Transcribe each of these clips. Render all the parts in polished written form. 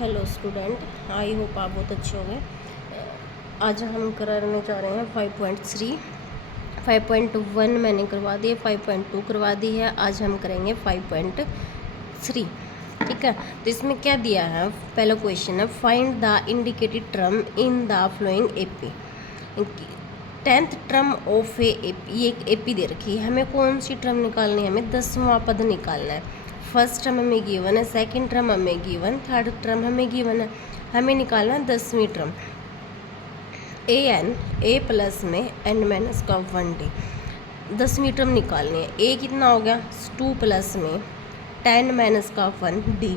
Hello student, I hope आप बहुत अच्छे होंगे। आज हम करने जा रहे हैं 5.3। 5.1 मैंने करवा दी है, 5.2 करवा दी है। आज हम करेंगे 5.3। ठीक है, तो इसमें क्या दिया है? पहला क्वेश्चन है, find the indicated term in the flowing AP. 10th term of AP, ये एक एपी दे रखी है, हमें कौन सी टर्म निकालनी है? हमें 10वां पद निकालना है। फर्स्ट टर्म हमें गिवन है, सेकंड टर्म हमें गिवन, थर्ड टर्म हमें गिवन है, हमें निकालना है 10वीं टर्म। ए प्लस में एन माइनस का 1d, 10वीं टर्म निकालनी है। ए कितना हो गया? 2 प्लस में 10 माइनस का 1d।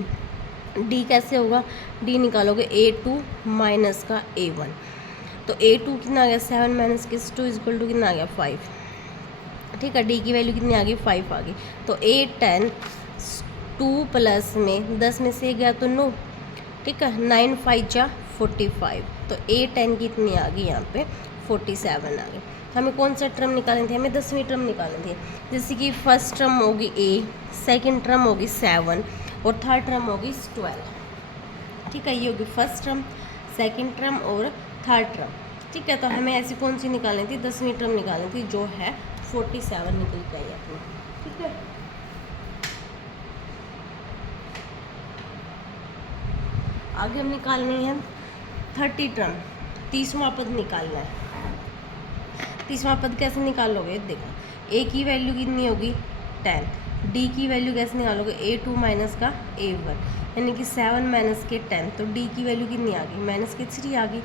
डी कैसे होगा? डी निकालोगे A2 माइनस का A1, तो A2 कितना आ गया? 7 माइनस किस 2 इक्वल टू कितना आ गया? 5। ठीक है, डी की वैल्यू कितनी आ गई? 5 आ गई। तो A10 2 प्लस में 10 में से गया तो 9। ठीक है, 9 5 जा 45, तो A10 कितनी आ गई? यहाँ पे 47 आ गई। हमें कौन सा टर्म निकालनी थी? हमें 10वीं टर्म निकालनी थी। जैसे कि फर्स्ट टर्म होगी A, सेकेंड टर्म होगी 7 और थर्ड टर्म होगी 12। ठीक है, ये होगी फर्स्ट टर्म, सेकेंड टर्म और थर्ड टर्म। ठीक है, तो हमें ऐसी कौन सी निकालनी थी? 10वीं टर्म निकालनी थी, जो है 47 निकल के आई अपनी। ठीक है, आगे हम निकालनी है 30 टर्म, 30वां पद निकालना है। 30वां पद कैसे निकालोगे? देखो, ए की वैल्यू कितनी होगी? 10। डी की वैल्यू कैसे निकालोगे? A2 माइनस का A1, यानी कि 7 माइनस के 10, तो डी की वैल्यू कितनी आ गई? माइनस के 3 आ गई।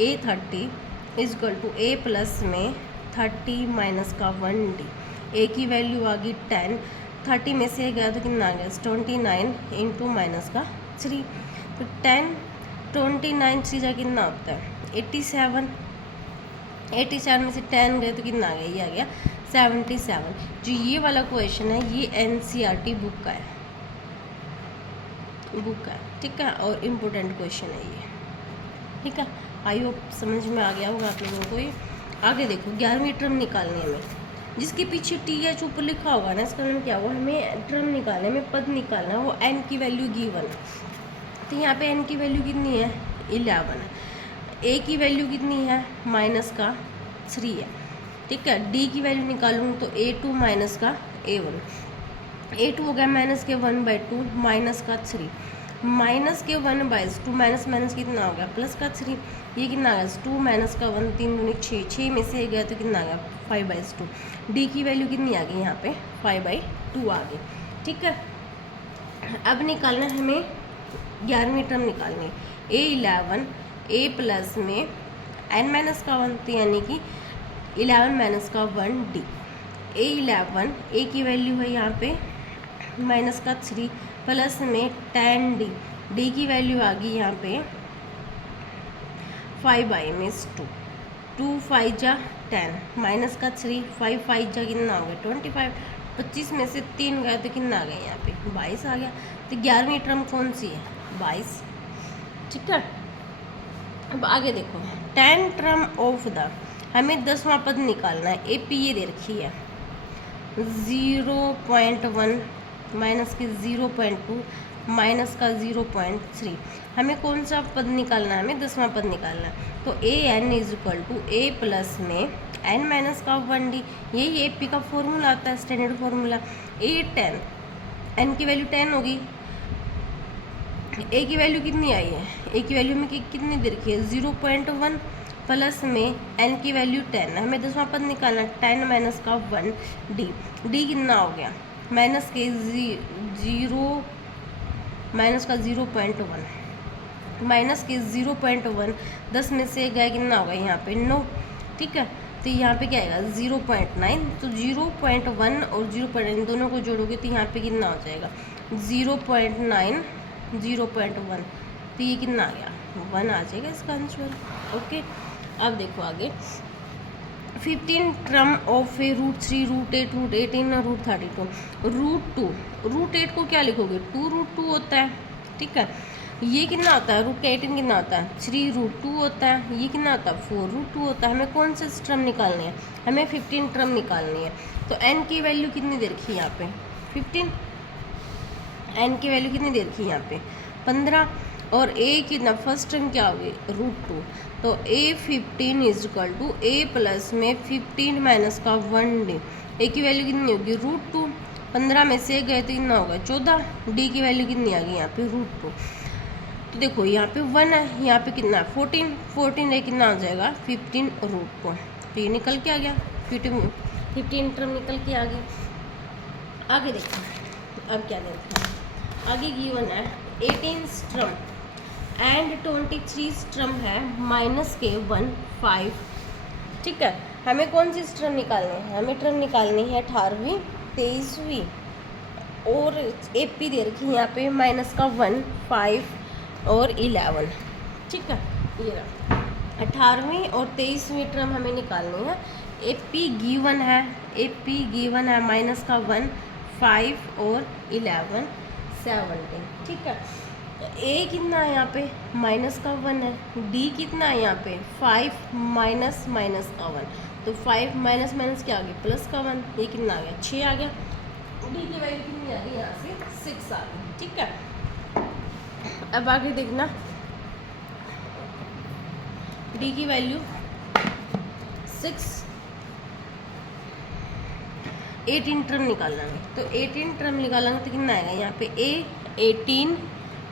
A30 equal to A plus में 30 माइनस का 1d। ए की वैल्यू आ गई 10, 30 में से गया तो कितना आ गया? 29 इंटू माइनस का 3, तो 10 29 3 जा कितना होता है? 87। 87 में से 10 गए तो कितना आ गया? ये आ गया 77। जो ये वाला क्वेश्चन है ये NCERT बुक का है, ठीक है, और इम्पोर्टेंट क्वेश्चन है ये। ठीक है, आई होप समझ में आ गया होगा आप लोगों को ये। आगे देखो, 11वीं टर्म निकालने में, जिसके पीछे TH ऊपर लिखा होगा ना, इसका नाम क्या हुआ? हमें टर्म निकालने में पद निकालना है, वो n की वैल्यू गिवन है। तो यहाँ पे n की वैल्यू कितनी है? 11 है। a की वैल्यू कितनी है? माइनस का 3 है। ठीक है, d की वैल्यू निकालूँ तो A2 माइनस का A1, A2 हो गया माइनस के 1/2 माइनस का 3, माइनस के 1/2 माइनस माइनस कितना हो गया? प्लस का 3, ये कितना आ गया? 2 माइनस का 1, 3 दूनी 6, 6 में से गया तो कितना आ गया? 5/2। डी की वैल्यू कितनी आ गई? यहाँ पे 5/2 आ गई। ठीक है, अब निकालना है हमें 11वीं टर्म निकालनी है। A11 A प्लस में n माइनस का 1, तो यानी कि 11 माइनस का 1d। A11 A की वैल्यू है यहाँ पे माइनस का 3 प्लस में 10d। डी की वैल्यू आ गई यहाँ पे 5/2, 2 5 जा 10 माइनस का 3, 5 5 जा कितना हो गया? 25। 25 में से 3 गए तो कितना आ गया? यहाँ पे 22 आ गया। तो 11वीं टर्म कौन सी है? 22। ठीक है, अब आगे देखो, 10 टर्म ऑफ द, हमें 10वां पद निकालना है। AP ये दे रखी है 0.1 माइनस की 0.2 माइनस का 0.3, हमें कौन सा पद निकालना है? हमें 10वां पद निकालना है। तो AN is equal to A plus में n माइनस का 1d, यही AP का फॉर्मूला आता है, स्टैंडर्ड फॉर्मूला। A10, n की वैल्यू 10 होगी, A की वैल्यू कितनी आई है? A की वैल्यू में कितनी दे रखी है? 0.1 प्लस में n की वैल्यू 10, हमें 10वां पद निकालना है। 10 माइनस का 1d, d कितना हो गया? माइनस के 0 माइनस का 0.1 माइनस के 0.1, 10 में से गया कितना होगा? यहाँ पे 9। ठीक है, तो यहाँ पे क्या आएगा? 0.9, तो 0.1 और 0.9 दोनों को जोड़ोगे तो यहाँ पे कितना हो जाएगा? 0.9 0.1, तो ये कितना आ गया? 1 आ जाएगा इसका आंसर। ओके, अब देखो आगे, 15 टर्म ऑफ √3 √8 √18 √32। √2 √8 को क्या लिखोगे? 2√2 होता है। ठीक है, ये कितना होता है? √18 कितना होता है? 3√2 होता है। ये कितना होता है? 4√2 होता है। हमें कौन से टर्म निकालनी है? हमें 15 टर्म निकालनी है। तो n की वैल्यू कितनी दे रखी है यहाँ पे? 15। एन की वैल्यू कितनी दे रखी है यहाँ पे 15, और ए कितना फर्स्ट टर्म क्या होगी √2, तो A15 is equal to A plus में 15 माइनस का 1D। ए की वैल्यू कितनी होगी √2, 15 में से गए तो कितना होगा 14, डी की वैल्यू कितनी आ गई यहाँ पे √2। तो देखो यहाँ पे 1 है, यहाँ पे कितना 14 है, कितना हो जाएगा 15 √2। तो ये निकल के आ गया 15 टर्म निकल के आ गई। आगे देखो अब क्या देखते हैं, आगे गिवन है 18 स्ट्रम एंड 23 स्ट्रम है -K1 5। ठीक है, हमें कौन सी स्ट्रम निकालनी है, हमें टर्म निकालनी है 18वीं 23वीं, और AP दे रखी है यहाँ पे -1 5 और 11। ठीक है, ये रहा 18वीं और 23वीं टर्म हमें निकालनी है। AP गिवन है -1 5 और 11 17। ठीक है, तो A कितना है यहाँ पे -1 है, D कितना है यहाँ पे 5 माइनस का 1, तो 5 माइनस क्या आ गया +1, ये कितना आ गया 6 आ गया। D की वैल्यू कितनी आ गई यहाँ से 6 आ गई। ठीक है, अब आगे देखना D की वैल्यू 6, 18 टर्म निकालना है, तो 18 टर्म निकालेंगे तो कितना आएगा यहाँ पे A18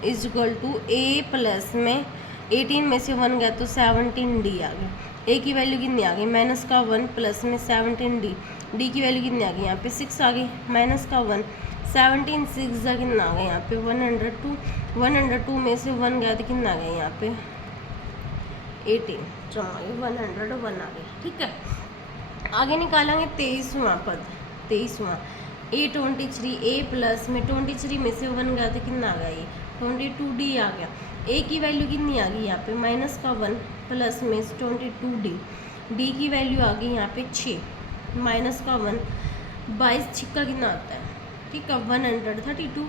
is equal to A plus में 18 में से 1 गया तो 17D आ गया। A की वैल्यू कितनी आ गई -1 प्लस में 17D। D की वैल्यू कितनी आ गई यहाँ पे 6 आ गई, -1 17 6 का कितना आ गया यहाँ पे 102 में से 1 गया तो कितना आ गया यहाँ पे 18 टर्म आ गई 101 आ गई। ठीक है, आगे निकालेंगे 23वां पद, 23वां A23 A प्लस में 23 में से 1 गया तो कितना आ गया ये 22D आ गया। A की वैल्यू कितनी आ गई यहाँ पे -1 प्लस में 22D। D की वैल्यू आ गई यहाँ पे 6 -1 22 छिक्का कितना आता है। ठीक है, 132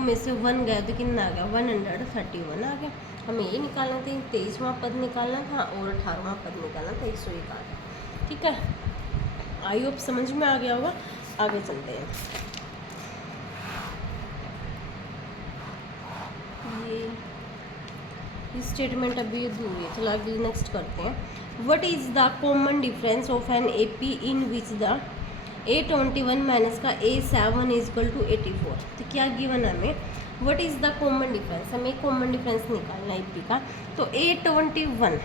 में से 1 गया तो कितना आ गया 131 आ गया। हमें ये निकालना था, 23वां पद निकालना था और 18वां पद निकालना था 101 आ गया। ठीक है, आई होप समझ में आ गया होगा। आगे चलते हैं, ये स्टेटमेंट अभी अधूरी है, चलो आगे नेक्स्ट करते हैं। What is the common difference of an AP in which the A21 minus का A7 इज इक्वल टू 84। तो क्या गिवन है हमें what is the common difference, हमें कॉमन डिफरेंस निकालना है AP का। तो A21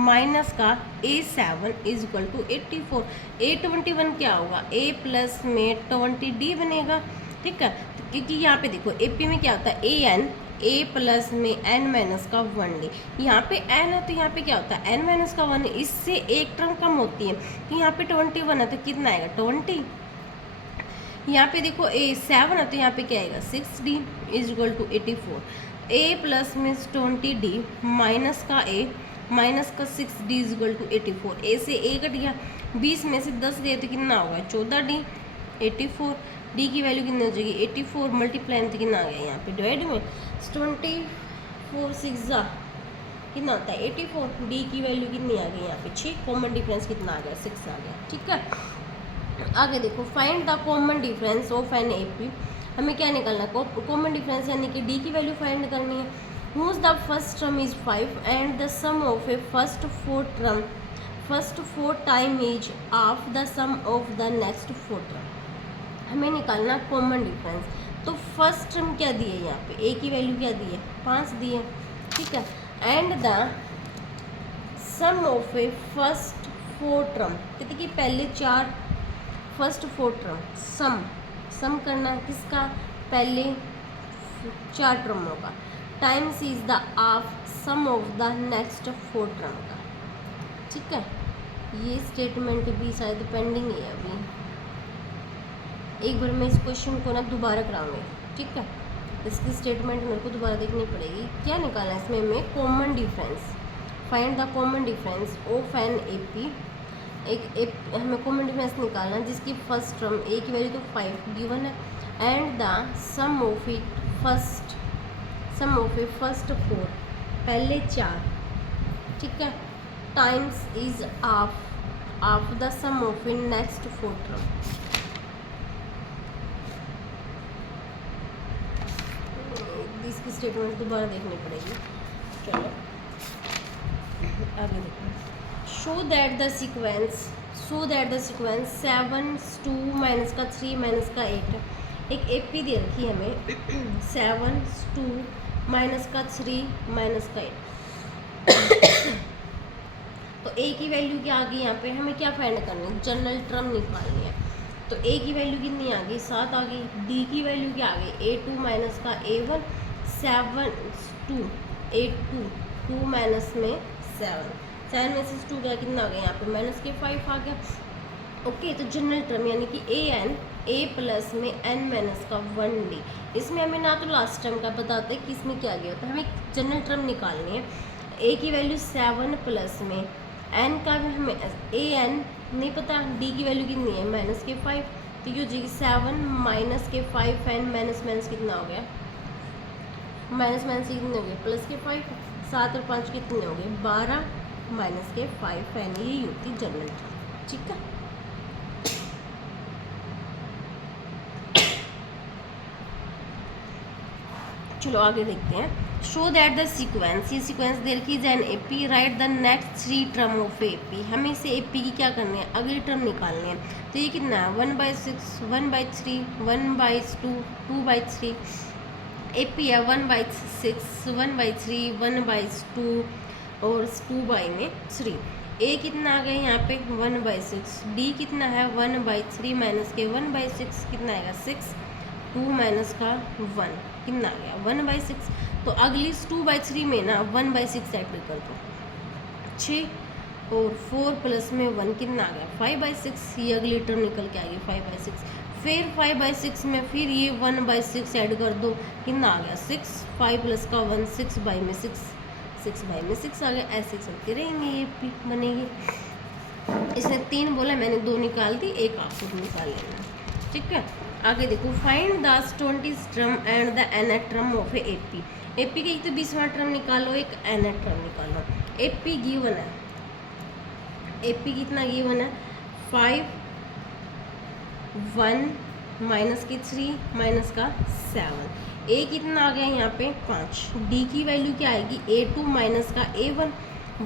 माइनस का A7 is equal to 84। A21 क्या होगा A प्लस में 20D बनेगा। ठीक है, तो क्योंकि यहाँ पे देखो AP में क्या होता है AN A प्लस में n माइनस का 1D, यहाँ पे n है तो यहाँ पे क्या होता है n माइनस का 1, इससे एक टर्म कम होती है, तो यहाँ पे 21 है तो कितना आएगा 20। यहाँ पे देखो A7 है तो यहाँ पे क्या आएगा 6D is equal to 84। A plus में 20D माइनस का A माइनस का 6D is equal to 84। A से A कट गया, 20 में से 10 गए तो कितना होगा 14D 84। D की वैल्यू कितनी हो जाएगी 84 मल्टीप्लाई तो कितना आ गया यहाँ पे डिवाइड में 24 6 कितना होता है 84। D की वैल्यू कितनी आ गई यहाँ पे 6, कॉमन डिफरेंस कितना आ गया 6 आ गया। ठीक है, आगे देखो find the common difference of an AP। हमें क्या निकालना है कॉमन डिफरेंस, यानी कि D की वैल्यू फाइंड करनी है। Whose the first term is 5 and the sum of a first 4 time is of the sum of the next 4 term. हमें निकालना कॉमन डिफरेंस। तो फर्स्ट टर्म क्या दी है यहाँ पे A की वैल्यू क्या दी है 5 दी है। ठीक है, and the sum of a first 4 term, कहते कि पहले 4 फर्स्ट 4 टर्म सम करना है किसका पहले 4 टर्मों का, times is the of sum of the next 4 term का। ठीक है, ये स्टेटमेंट भी शायद पेंडिंग है अभी, एक बार मैं इस क्वेश्चन को ना दोबारा कराऊंगी। ठीक है, इसकी स्टेटमेंट मेरे को दोबारा देखनी पड़ेगी। क्या निकालना है इसमें हमें common difference, find the common difference of an AP। एक हमें कॉमन डिफरेंस निकालना है जिसकी फर्स्ट टर्म A की वैल्यू तो 5 गिवन है, and the sum of a first 4 पहले 4। ठीक है, times is of the sum of a next 4 term. Statement दोबारा देखनी पड़ेगी। चलो आगे देखो। Show that the sequence 7 2 minus का 3 माइनस का 8 एक एपी दे रखी है हमें 7 2 माइनस का 3 माइनस का 8 तो ए की वैल्यू क्या आ गई यहाँ पे, हमें क्या फाइंड करनी है, जनरल टर्म निकालनी है। तो ए की वैल्यू कितनी आ गई, 7 आ गई। डी की वैल्यू क्या आ गई, A2 माइनस का A1 7 2 8 2 माइनस में 7 में से 2 गया, कितना आ गया यहाँ पे माइनस के 5 आ गया। ओके, तो जनरल टर्म यानी कि A प्लस में n माइनस का 1D, इसमें हमें ना तो लास्ट टर्म का बताते हैं कि इसमें क्या गया होता है, हमें जनरल टर्म निकालनी है। A की वैल्यू 7 प्लस में n का भी हमें an नहीं पता, d की वैल्यू कितनी है माइनस के 5, तो ये हो जाएगी 7 माइनस के 5 n माइनस माइनस कितना हो गया, माइनस माइनस कितने हो गए प्लस के 5, 7 और 5 कितने हो गए 12 माइनस के 5 n, यही होती जनरल टर्म। ठीक है, चलो आगे देखते हैं। शो दैट द सीक्वेंस, ये सीक्वेंस दे रखी है an AP, right the next 3 term of AP. हमें इसे एपी की क्या करनी है, अगली टर्म निकालनी है। तो ये कितना है 1/6 1/3 1/2 2/3, एपी है 1/6 1/3 1/2 और 2/3। ए कितना आ गया यहाँ पे 1/6, डी कितना है 1/3 माइनस के 1/6 कितना आएगा 6, 2 माइनस का 1 कितना आ गया 1/6। तो अगली 2/3 में ना 1/6 ऐड कर दो, 6 और 4 प्लस में 1 कितना आ गया 5/6, ये अगली टर्म निकल के आएगी 5/6। फिर 5/6 में फिर ये 1/6 ऐड कर दो, कितना आ गया 6, 5 प्लस का 1 6/6 6/6 आ गया। ऐसे चलते रहेंगे, ये बनेगी। इसने 3 बोला, मैंने 2 निकाल दी, एक आपको निकाल लेना। ठीक है, आगे देखो। Find the 20th term and the nth term of AP. AP का एक तो 20वां टर्म निकालो, एक nth टर्म निकालो। एपी गिवन है, एपी कितना गिवन है 5 1 माइनस के 3 माइनस का 7। ए कितना आ गया यहाँ पे 5। डी की वैल्यू क्या आएगी A2 माइनस का A1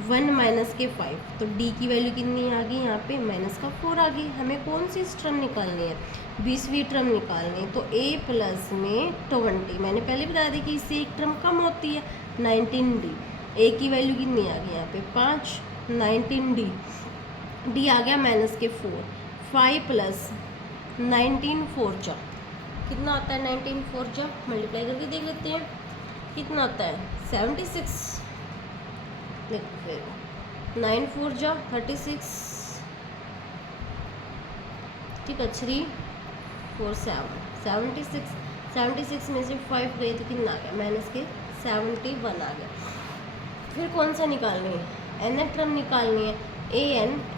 1 माइनस के 5, तो डी की वैल्यू कितनी आ गई यहाँ पे माइनस का 4 आ गई। हमें कौन सी टर्म निकालनी है, 20वीं टर्म निकालनी है। तो a प्लस में 20, मैंने पहले बता दी कि इससे एक टर्म कम होती है 19D। a की वैल्यू कितनी आ गई यहाँ पे 5 19D, d आ गया माइनस के 4, 5 प्लस 19 4 जा कितना आता है 19 4 जा मल्टीप्लाई करके देख लेते हैं कितना आता है 76। देखो फिर 9 4 जा 36, ठीक है 3 4 7 76 में से 5 गए तो कितना आ गया माइनस के 71 आ गया। फिर कौन सा निकालनी है nth टर्म निकालनी है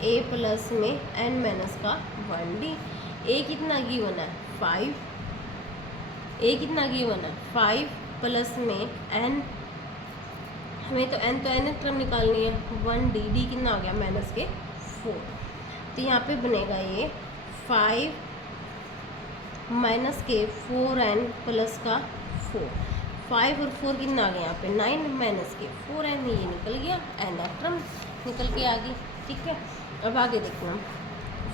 a प्लस में n माइनस का 1d। a कितना गिवन है 5, a कितना गिवन है 5 प्लस में n, हमें तो nth टर्म निकालनी है 1d, d कितना हो गया माइनस के 4। तो यहाँ पे बनेगा ये 5 माइनस के 4n प्लस का 4, 5 और 4 कितना आ गया यहाँ पे 9 माइनस के 4n, ये निकल गया nth टर्म निकल के आ गई। ठीक है, अब आगे देखते हैं।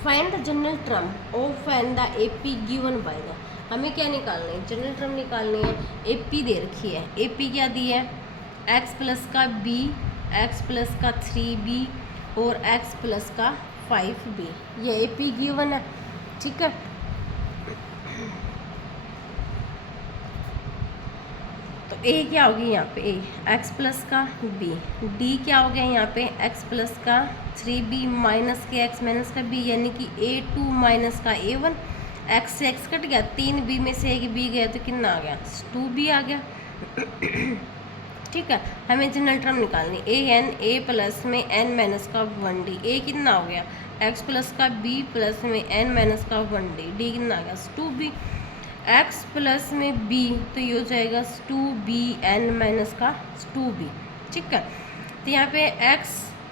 Find the general term of and the AP given by the, हमें क्या निकालना है जनरल टर्म निकालनी है। एपी दे रखी है, एपी क्या दी है x प्लस का b, x प्लस का 3b और x प्लस का 5b, ये एपी गिवन है। ठीक है, तो a क्या हो गया यहाँ पे a x प्लस का b, d क्या हो गया यहाँ पे x प्लस का 3b माइनस के x माइनस का b, यानी कि a2 माइनस का a1, x से x कट गया, 3b में से एक b गया तो कितना आ गया 2b आ गया। ठीक है, हमें जनरल टर्म निकालनी a प्लस में n माइनस का 1d। a कितना हो गया x प्लस का b प्लस में n माइनस का 1d, d कितना आ गया 2b। x प्लस में b तो ये हो जाएगा 2bn माइनस का 2b। ठीक है, तो यहाँ पे x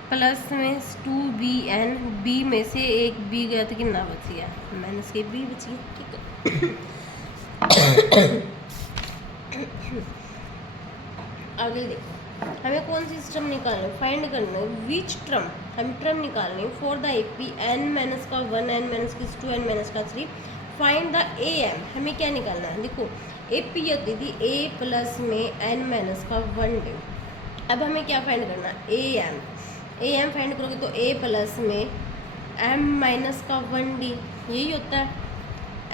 प्लस में 2bn, b में से एक b गया तो कितना बच गया माइनस के b बच गया। ठीक है आगे देखो, हमें कौन सी टर्म निकालना है, फाइंड करना है विच टर्म, हम टर्म निकालनी है for the AP n minus का 1 n माइनस का 2 n माइनस का 3 फाइंड द ए एम। हमें क्या निकालना है, देखो एपी होती थी a प्लस में n माइनस का 1 डी। अब हमें क्या फाइंड करना है, ए एम फाइंड करोगे तो a प्लस में m माइनस का 1 डी, यही होता है।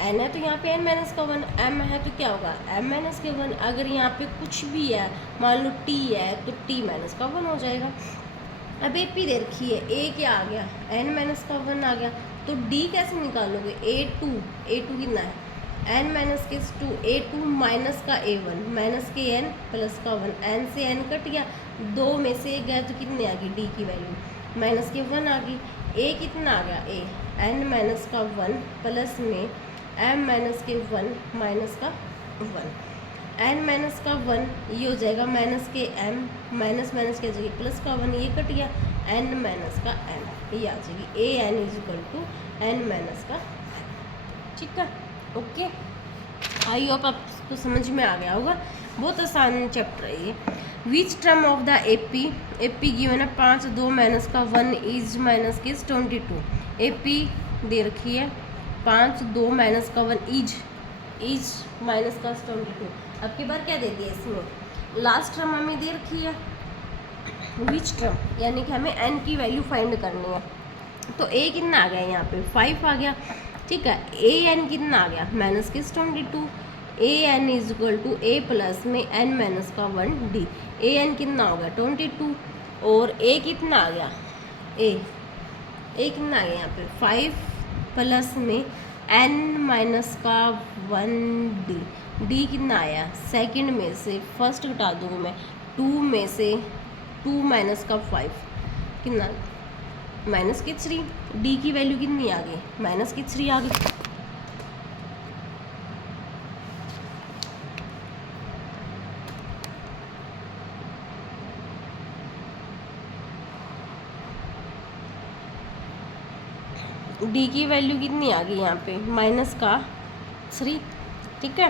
n है तो यहाँ पे n माइनस का 1, m है तो क्या होगा m माइनस के 1। अगर यहाँ पे कुछ भी है, मान लो t है तो t माइनस का 1 हो जाएगा। अब ए पी दे रखी है, a क्या आ गया n माइनस का 1 आ गया, तो d कैसे निकालोगे, a2 कितना है n माइनस के 2, a2 माइनस का a1 माइनस के n प्लस का 1, n से n कट गया, 2 में से एक गया तो कितनी आ गई d की वैल्यू माइनस के 1 आ गई। a कितना आ गया a n माइनस का 1 प्लस में m माइनस के 1 माइनस का 1, n माइनस का 1 ये हो जाएगा माइनस के m, माइनस माइनस क्या जाएगी प्लस का 1, ये कट गया, n माइनस का m ये आ जाएगी a n is equal to n minus का m। ठीक है, ओके, आई होप आपको समझ में आ गया होगा, बहुत आसान चैप्टर है ये। Which term of the AP given है 5 2 माइनस का 1 इज माइनस के 22। एपी दे रखी है 5 2 माइनस का 1 इज माइनस का 22। अब की बार क्या दे दिया इसमें, लास्ट टर्म हमें दे रखी है विच टर्म, यानी कि हमें n की वैल्यू फाइंड करनी है। तो a कितना आ गया यहाँ पे 5 आ गया, ठीक है। ए एन कितना आ गया माइनस के 22, a n is equal to A plus में n माइनस का 1 डी। ए एन कितना हो गया 22 और a कितना आ गया ए कितना आ गया यहाँ पे 5 प्लस में n माइनस का 1 डी कितना आया, सेकंड में से फर्स्ट घटा दूँगी मैं, 2 में से 2 माइनस का 5 कितना माइनस के 3, डी की वैल्यू कितनी आ गई माइनस के 3 आ गई। डी की वैल्यू कितनी आ गई यहाँ पे माइनस का 3, ठीक है।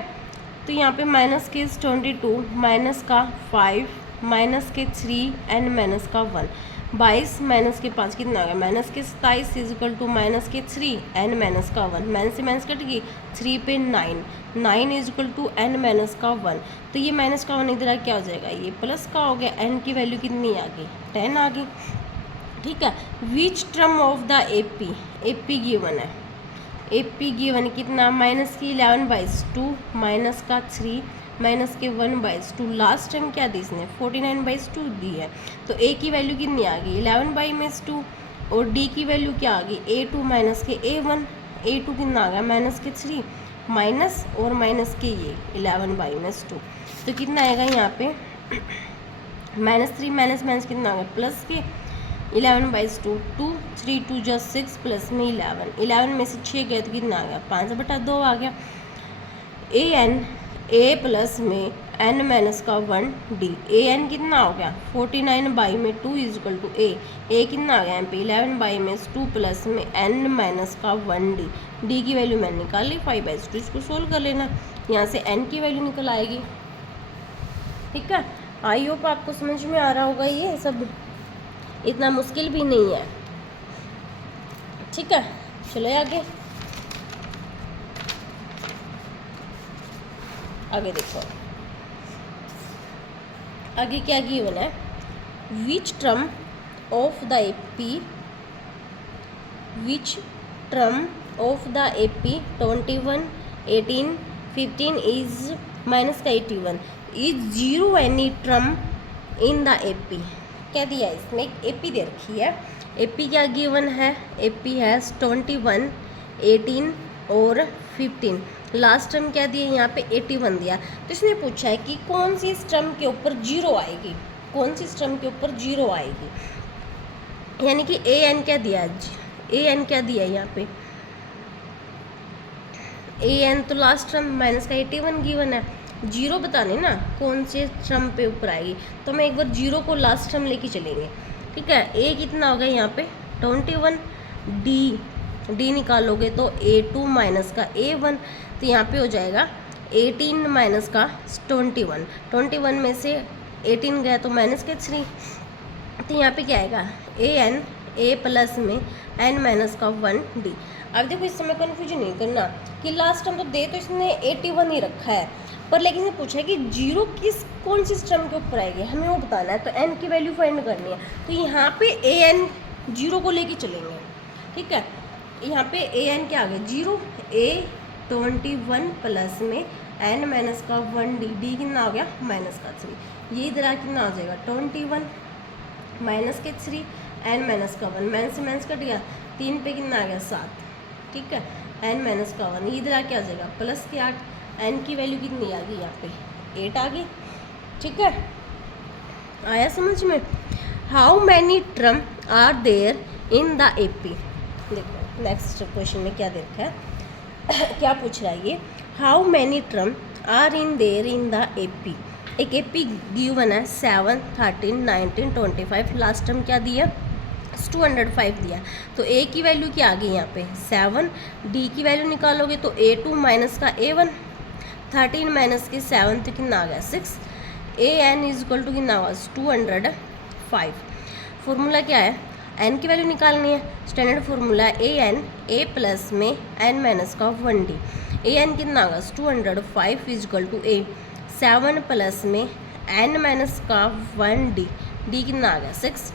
तो यहाँ पे माइनस के 22 माइनस का 5 माइनस के 3 एन माइनस का 1, 22 माइनस के 5 कितना आ गया माइनस के 27 इज इक्वल टू माइनस के 3 एन माइनस का 1, माइनस से माइनस कट गई 3 पे 9 is equal to n minus का 1। तो ये माइनस का 1 इधर क्या हो जाएगा, ये प्लस का हो गया, एन की वैल्यू कितनी आ गई 10 आ गई, ठीक है। Which term of the AP given है, एपी गिवन कितना माइनस की 11/2 माइनस का 3 माइनस के 1/2, लास्ट टाइम क्या दी इसने 49/2 दी है। तो a की वैल्यू कितनी आ गई 11/2 और d की वैल्यू क्या आ गई a2 माइनस के a1, a2 कितना आ गया माइनस के 3 माइनस और माइनस के ये 11/2, तो कितना आएगा यहाँ पे -3 माइनस माइनस कितना आ गया प्लस के 11/2, 2 3 2 जो 6 प्लस में 11 में से 6 गया तो कितना आ गया 5/2 आ गया। ए प्लस में n माइनस का 1 डी, ए एन कितना हो गया 49/2 इज इक्वल टू ए कितना आ गया यहाँ पे 11/2 प्लस में n माइनस का 1 डी की वैल्यू मैंने निकाल ली 5/2। इसको सोल्व कर लेना, यहाँ से n की वैल्यू निकल आएगी, ठीक है। आई होप आपको समझ में आ रहा होगा, ये सब इतना मुश्किल भी नहीं है, ठीक है। चलो आगे देखो, आगे क्या गिवन है, which term of the AP 21 18 15 is minus का 81 is 0 any term in the AP. क्या दिया है इसमें, एपी दे रखी है, एपी क्या गिवन है, एपी है 21 18 और 15, लास्ट टर्म क्या दिया यहाँ पे 81 दिया। तो इसने पूछा है कि कौन सी इस टर्म के ऊपर 0 आएगी, कौन सी इस टर्म के ऊपर 0 आएगी, यानी कि ए एन क्या दिया है, ए एन क्या दिया है यहाँ पे ए एन, तो लास्ट टर्म माइनस का 81 गिवन है, 0 बताने ना कौन से टर्म पे ऊपर आएगी, तो हम एक बार 0 को लास्ट टर्म लेके चलेंगे, ठीक है। ए कितना होगा यहाँ पे 21, डी निकालोगे तो a2 माइनस का a1, तो यहाँ पे हो जाएगा 18 माइनस का 21 में से 18 गया तो माइनस के 3, तो यहाँ पे क्या आएगा an a प्लस में n माइनस का 1d। अब देखो इस समय कन्फ्यूजन नहीं करना कि लास्ट टाइम तो दे तो इसने 81 ही रखा है, पर लेकिन ये पूछा है कि जीरो कौन सी टर्म के ऊपर आएगी, हमें वो बताना है। तो n की वैल्यू फाइंड करनी है, तो यहाँ पे an जीरो को लेके चलेंगे, ठीक है। यहाँ पे an क्या आ गया 0, a 21 प्लस में n माइनस का 1d, d कितना आ गया माइनस का 3, ये इधर आ कितना आ जाएगा 21 माइनस के 3 n माइनस का 1, माइनस से माइनस कट गया, 3 पे कितना आ गया 7, ठीक है, n माइनस का 1, ये इधर आ क्या आ जाएगा प्लस के 8, n की वैल्यू कितनी आ गई यहाँ पे 8 आ गई, ठीक है। आया समझ में। How many term are there in the AP, देखो नेक्स्ट क्वेश्चन में क्या देखा है क्या पूछ रहा है ये, how many term are in there in the AP. एक एपी गिवन है 7, 13, 19, 25, लास्ट टर्म क्या दिया 205 दिया, तो a की वैल्यू क्या आ गई यहाँ पे 7, d की वैल्यू निकालोगे तो a2 माइनस का a1, 13 माइनस के 7 तो कितना आ गया 6, an इज इक्वल टू कितना हुआ 205। फॉर्मूला क्या है n की वैल्यू निकालनी है, स्टैंडर्ड फार्मूला है an a प्लस में n माइनस का 1d, an कितना होगा 205 is equal to a 7 plus में n माइनस का 1d, d कितना आ गया 6,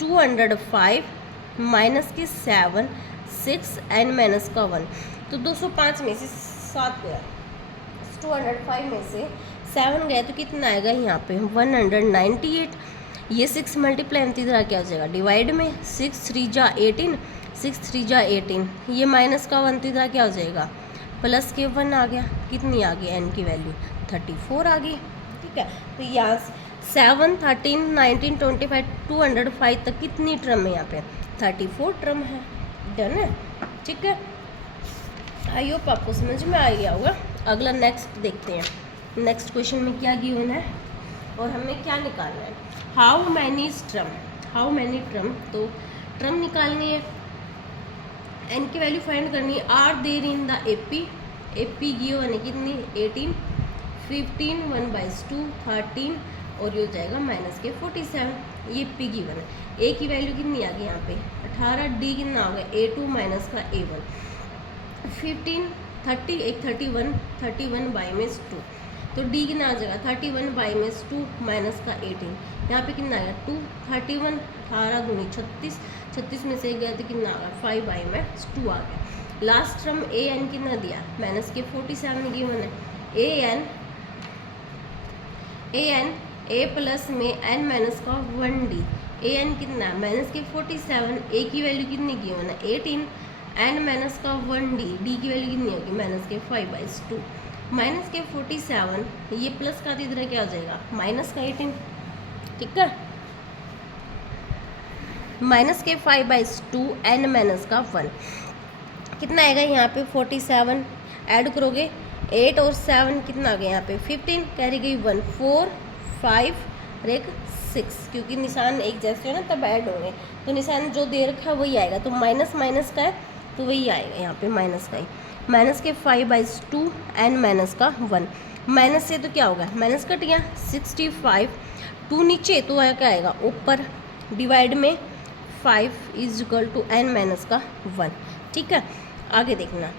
205 माइनस के 7, 6 n माइनस का 1, तो 205 में से 7 गया, 205 में से 7 गया तो कितना आएगा यहाँ पे 198, ये 6 मल्टीप्लाई में इधर क्या हो जाएगा डिवाइड में, 6 3 जा 18, 6 3 जा 18, ये माइनस का 1 तो इधर क्या हो जाएगा प्लस के 1 आ गया, कितनी आ गई n की वैल्यू 34 आ गई, ठीक है। तो यहाँ 7, 13, 19, 25, 205 तक कितनी टर्म है यहाँ पे 34 टर्म है, डन है, ठीक है। आई होप आपको समझ में आ गया होगा। अगला नेक्स्ट देखते हैं, नेक्स्ट क्वेश्चन में क्या गिवन है और हमें क्या निकालना है, how many term, how many term, तो टर्म निकालनी है, n की वैल्यू फाइंड करनी है, are there in the AP, AP given है कितनी 18, 15, 1/2, 13 और ये हो जाएगा माइनस के 47, ये पी गिवन है। ए की वैल्यू कितनी आ गई यहाँ पे 18, डी कितना हो गया a2 माइनस का a1, 15, 30, एक 31, 31 बाई में 2, तो डी कितना आ जाएगा 31 बाई में 2 माइनस का 18, यहाँ पे कितना आ गया 2, 31, 18 दूनी 36, 36 में से एक गया तो कितना आ गया 5 बाई में 2 आ गया। लास्ट टर्म ए एन कितना दिया माइनस के 47 गिवन है, ए एन ए प्लस में n माइनस का 1d, ए एन कितना है माइनस के 47, ए की वैल्यू कितनी गिवन है 18, n माइनस का 1d, d की वैल्यू कितनी होगी माइनस के 5/2, माइनस के 47, ये प्लस का इधर क्या हो जाएगा माइनस का 18, ठीक है, माइनस के 5/2 n माइनस का 1 कितना आएगा यहाँ पे 47, ऐड करोगे 8 और 7 कितना आ गया यहाँ पे 15, कैरी गई 1, 4, 5 और एक 6, क्योंकि निशान एक जैसे हो ना तब ऐड होंगे, तो निशान जो दे रखा है वही आएगा, तो माइनस माइनस का है तो वही आएगा यहाँ पे माइनस का ही, माइनस के 5/2 n माइनस का 1, माइनस से तो क्या होगा माइनस कट गया 65, 2 नीचे तो क्या आएगा ऊपर, डिवाइड में 5 is equal to n minus का 1, ठीक है। आगे देखना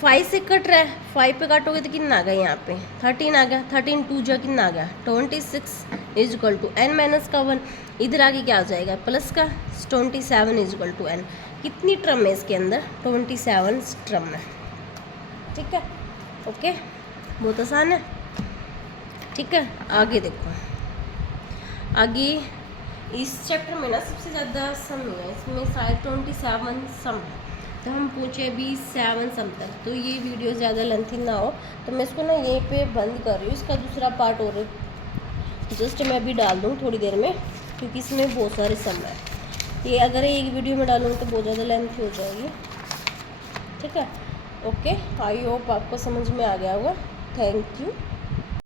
5 से कट रहा है, 5 पे काटोगे तो कितना आ गया यहाँ पे 13 आ गया, 13 2 जो कितना आ गया 26 is equal to n minus का 1, इधर आगे क्या आ जाएगा प्लस का 27 इज इक्वल टू n, कितनी टर्म है इसके अंदर 27 टर्म है, ठीक है, ओके बहुत आसान है, ठीक है। आगे देखो, आगे इस चैप्टर में ना सबसे ज़्यादा सम है, इसमें शायद 27 सम है, तो हम पूछे भी 7 सम तक, तो ये वीडियो ज़्यादा लेंथी ना हो तो मैं इसको ना यहीं पे बंद कर रही हूँ, इसका दूसरा पार्ट और जस्ट मैं अभी डाल दूँ थोड़ी देर में, क्योंकि इसमें बहुत सारे सम है, ये अगर एक वीडियो में डालूँ तो बहुत ज़्यादा लेंथी हो जाएगी, ठीक है, ओके। आई होप आपको समझ में आ गया होगा, थैंक यू।